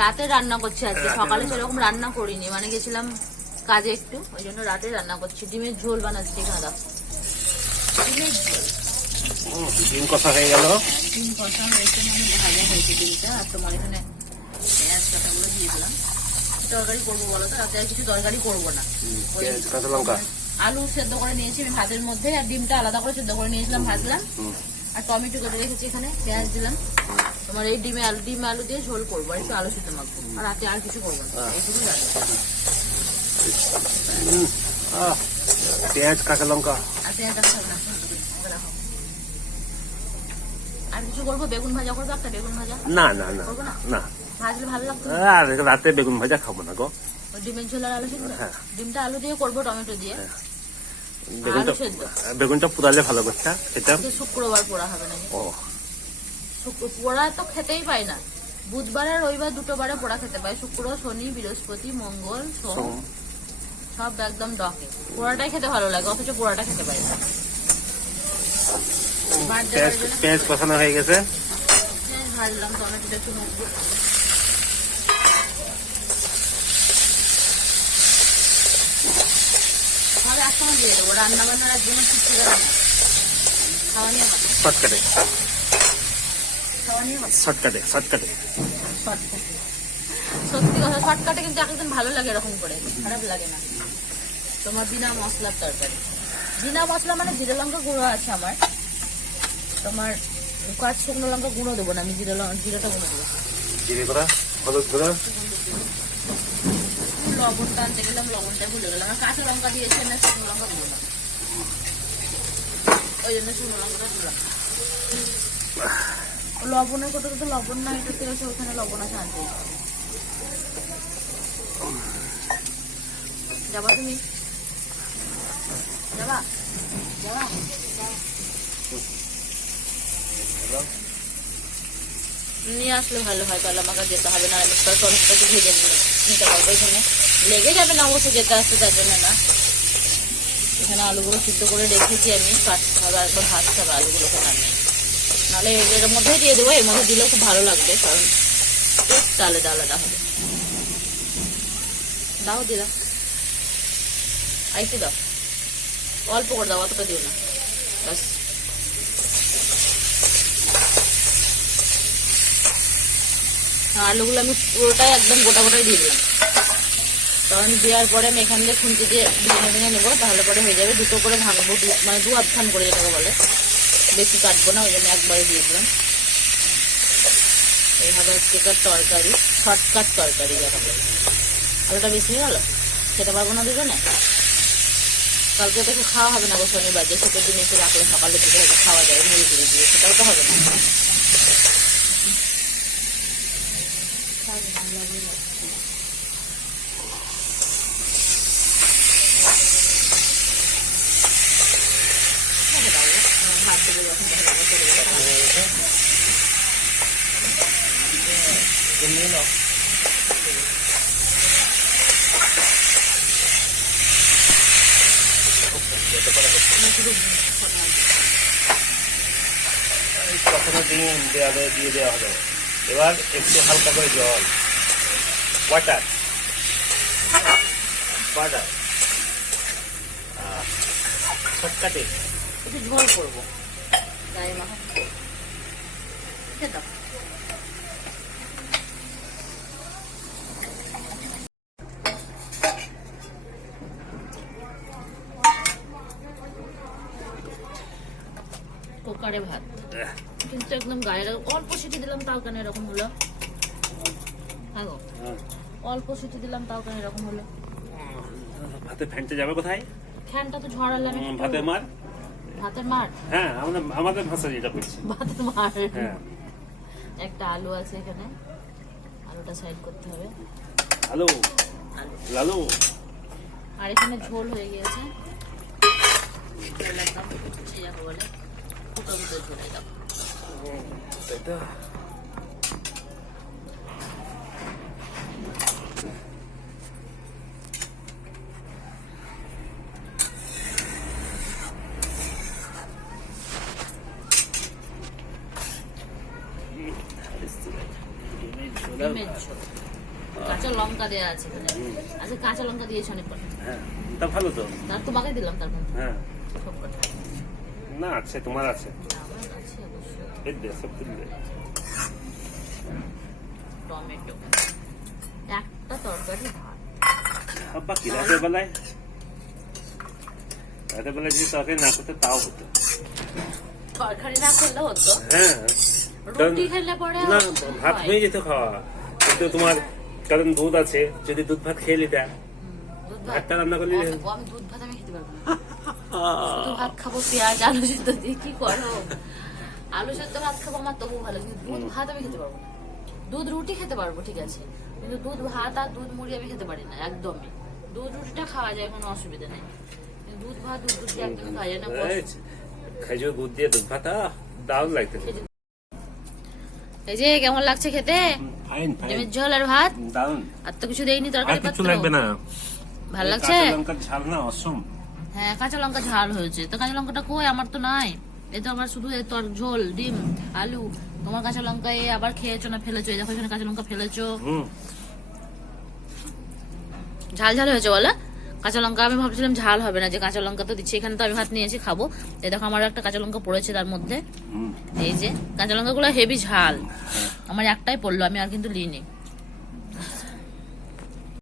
রাতে রান্না করছি আজকে। সকালে সেরকম রান্না করিনি। মানে গেছিলাম কাজে একটু ওই জন্য রাতে রান্না করছি। ডিমের ঝোল বানাচ্ছি এখানে দাও ডিমের ঝোল। ডিম কষা হয়ে গেল। ডিম কষা হয়েছে মানে ভাজা হয়েছে ডিমটা। আর তোমার এখানে পেঁয়াজ কাটাগুলো দিয়ে দিলাম। তরকারি করব বলো তো? রাতে আর কিছু তরকারি করব না। কাঁচা লঙ্কা। আলু সেদ্ধ করে নিয়েছি আমি ভাতের মধ্যে। আর ডিমটা আলাদা করে সেদ্ধ করে নিয়েছিলাম ভাজলাম। আর টমেটো কেটে রেখেছি এখানে পেঁয়াজ দিলাম। তোমার এই ডিমে আলু ডিম আলু দিয়ে ঝোল করব আর একটু আলু সিদ্ধ মাখবো। আর রাতে আর কিছু করব না। হ্যাঁ। এইটুকু পেঁয়াজ কাঁচা লঙ্কা। আর পেঁয়াজ। আর কিছু করব? বেগুন ভাজা করব একটা বেগুন ভাজা? না না না না? ভাজলে ভালো লাগতো? আর রাতে বেগুন ভাজা খাব না গো। ডিমের ঝোল আর আলু সিদ্ধ? হ্যাঁ। ডিমটা আলু দিয়ে করব টমেটো দিয়ে। বেগুনটা বেগুনটা ভালো করছে খেতাম শুক্রবার পোড়া হবে না ও। শুক্র পোড়া তো খেতেই পাই না। বুধবার আর রবিবার দুটো বারে পোড়া খেতে পাই। শুক্র শনি বৃহস্পতি মঙ্গল সোম। সব একদম ডকে। পোড়াটাই খেতে ভালো লাগে অথচ পোড়াটা খেতে পাই না। পেঁয়াজ পেঁয়াজ কষানো হয়ে গেছে। ভাজলাম টমেটোটা একটু তাহলে একসঙ্গে দিয়ে দেবো রান্না বান্নার একদম ঠিক ছিল না। খাওয়া নিয়ে শর্টকাটে। হবে। শর্টকাটে শর্টকাটে। সত্যি কথা শর্টকাটে কিন্তু একদিন ভালো লাগে এরকম করে। খারাপ লাগে না। তোমার বিনা মশলার তরকারি। বিনা মশলা মানে জিরে লঙ্কা গুঁড়ো আছে আমার। তোমার কাজ শুকনো লঙ্কা গুঁড়ো দেবো না আমি জিরে জিরেটা গুঁড়ো দেবো। জিরে করা হলুদ গুঁড়ো? লবণটা আনতে গেলাম লবণটা ভুলে গেলাম। আর কাঁচা লঙ্কা দিয়েছি না, শুকনো লঙ্কা না ওই জন্য শুকনো লঙ্কাটা দিলাম লবণের কোথাও তো লবণ না, এটা থেকে আছে, ওখানে লবণ আছে আনতে। যাবা তুমি? যাবা? যাবা? নিয়ে আসলে ভালো হয়, তাহলে আমাকে যেতে হবে না আমি তার টমেটোটাকে ভেজে নিতে পারব এখানে। লেগে যাবে না অবশ্য যেতে আসতে, তার জন্য না। এখানে আলুগুলো সিদ্ধ করে রেখেছি আমি, কাটতে হবে একবার ভাজতে হবে আলুগুলোকে নামিয়ে। নাহলে এর মধ্যেই দিয়ে দেবো, এর মধ্যে দিলে খুব ভালো লাগবে, কারণ টেস্ট আলাদা আলাদা হবে। দাও। আর একটু দাও। অল্প করে দাও, অতটা দিও না। ব্যাস। আলুগুলো আমি পুরোটাই একদম গোটা গোটাই দিয়ে দিলাম। কারণ দেওয়ার পরে আমি এখান দিয়ে খুন্তি দিয়ে ভেঙে ভেঙে নেব, তাহলে পরে হয়ে যাবে। দুটো করে ভাঙবো মানে দু আধখান করে যেটাকে বলে। বেশি কাটবো না, ওই জন্য একবারে দিয়ে দিলাম। এইভাবে আজকেকার তরকারি, শর্টকাট তরকারি যেটা বলে। আলুটা বেশি হয়ে গেল? খেতে পারব না দুজনে? কালকে তো খাওয়া হবে না গো শনিবার, যে শীতের দিন এসে রাখলে সকালের দিকে খাওয়া যায়, মুড়ি টুড়ি দিয়ে, সেটাও তো হবে না। যাবে। কখনো ডিম দেওয়ালে দিয়ে দেওয়া হলো এবার একটু হালকা করে জল। ওয়াটার ওয়াটার শর্টকাটে। একটু ঝোল করব। গায়ে মাখা খেতাম কুকারে ভাত। কিন্তু একদম গায়ে অল্প সিটি দিলাম তাও কেন এরকম হলো? হ্যাঁ গো। অল্প সিটি দিলাম তাও কেন এরকম হলো? ভাতে ফ্যানটা যাবে কোথায়? ফ্যানটা তো ঝরালাম উম, একটু। ভাতে মার। ভাতের মার? হ্যাঁ আমাদের আমাদের ভাষা যেটা করছি ভাতের মার। হ্যাঁ। একটা আলু আছে এখানে। আলুটা সাইড করতে হবে। আলু। লালু। আর এখানে ঝোল হয়ে গিয়েছে। ঝোল একদম বলে। তাই তো কাঁচা লঙ্কা দেওয়া আছে এখানে আচ্ছা কাঁচা লঙ্কা দিয়েছে অনেক কটা হ্যাঁ তা ভালো তো। তোমাকে দিলাম তার মধ্যে। হ্যাঁ। সব কটা না আছে তোমার আছে। আমার আছে অবশ্য এই দে সব তুলে দে টমেটো। একটা তরকারি ভাত। আর বাকি রাতের বেলায়? রাতের বেলায় যদি তরকারি না করতে তাও হতো। তরকারি না করলে হতো। হ্যাঁ। রুটি খেলে পরে না ভাত হয়ে। যেত খাওয়া। কিন্তু তোমার কারণ দুধ আছে যদি দুধ ভাত খেয়ে নিতে ভাতটা রান্না করলে দুধ ভাত আমি খেতে পারব না। শুধু ভাত খাব পেঁয়াজ আলু সিদ্ধ দিয়ে কি করো? আলু সেদ্ধ ভাত খাব আমার তবু ভালো কিন্তু দুধ ভাত আমি খেতে পারব না। দুধ রুটি খেতে পারব ঠিক আছে। কিন্তু দুধ ভাত আর দুধ মুড়ি আমি খেতে পারি না একদমই। দুধ রুটিটা খাওয়া যায় কোনো অসুবিধা নেই। দুধ ভাত দুধ রুটি একদম খাওয়া যায় না খেজুর দুধ দিয়ে দুধ ভাত দারুণ লাগতে এই যে কেমন লাগছে খেতে? ডিমের ঝোল আর ভাত? দারুণ। আর তো কিছু দেয়নি তরকারি কিছু লাগবে না। ভালো লাগছে? লঙ্কার ঝাল না অসম। হ্যাঁ কাঁচা লঙ্কা ঝাল হয়েছে। তো কাঁচা লঙ্কাটা কই? আমার তো নাই। এ তো আমার শুধু তোর ঝোল ডিম আলু। তোমার কাঁচা লঙ্কা এ আবার খেয়েছো না ফেলেছো? এই দেখো এখানে কাঁচা লঙ্কা ফেলেছো। ঝাল ঝাল হয়েছে বলো? কাঁচা লঙ্কা আমি ভাবছিলাম ঝাল হবে না যে কাঁচা লঙ্কা তো দিচ্ছি এখানে তো আমি ভাত নিয়েছি খাব। এই দেখো আমার একটা কাঁচা লঙ্কা পড়েছে তার মধ্যে। এই যে কাঁচা লঙ্কাগুলো হেভি ঝাল। আমার একটাই পড়ল আমি আর কিন্তু লিনি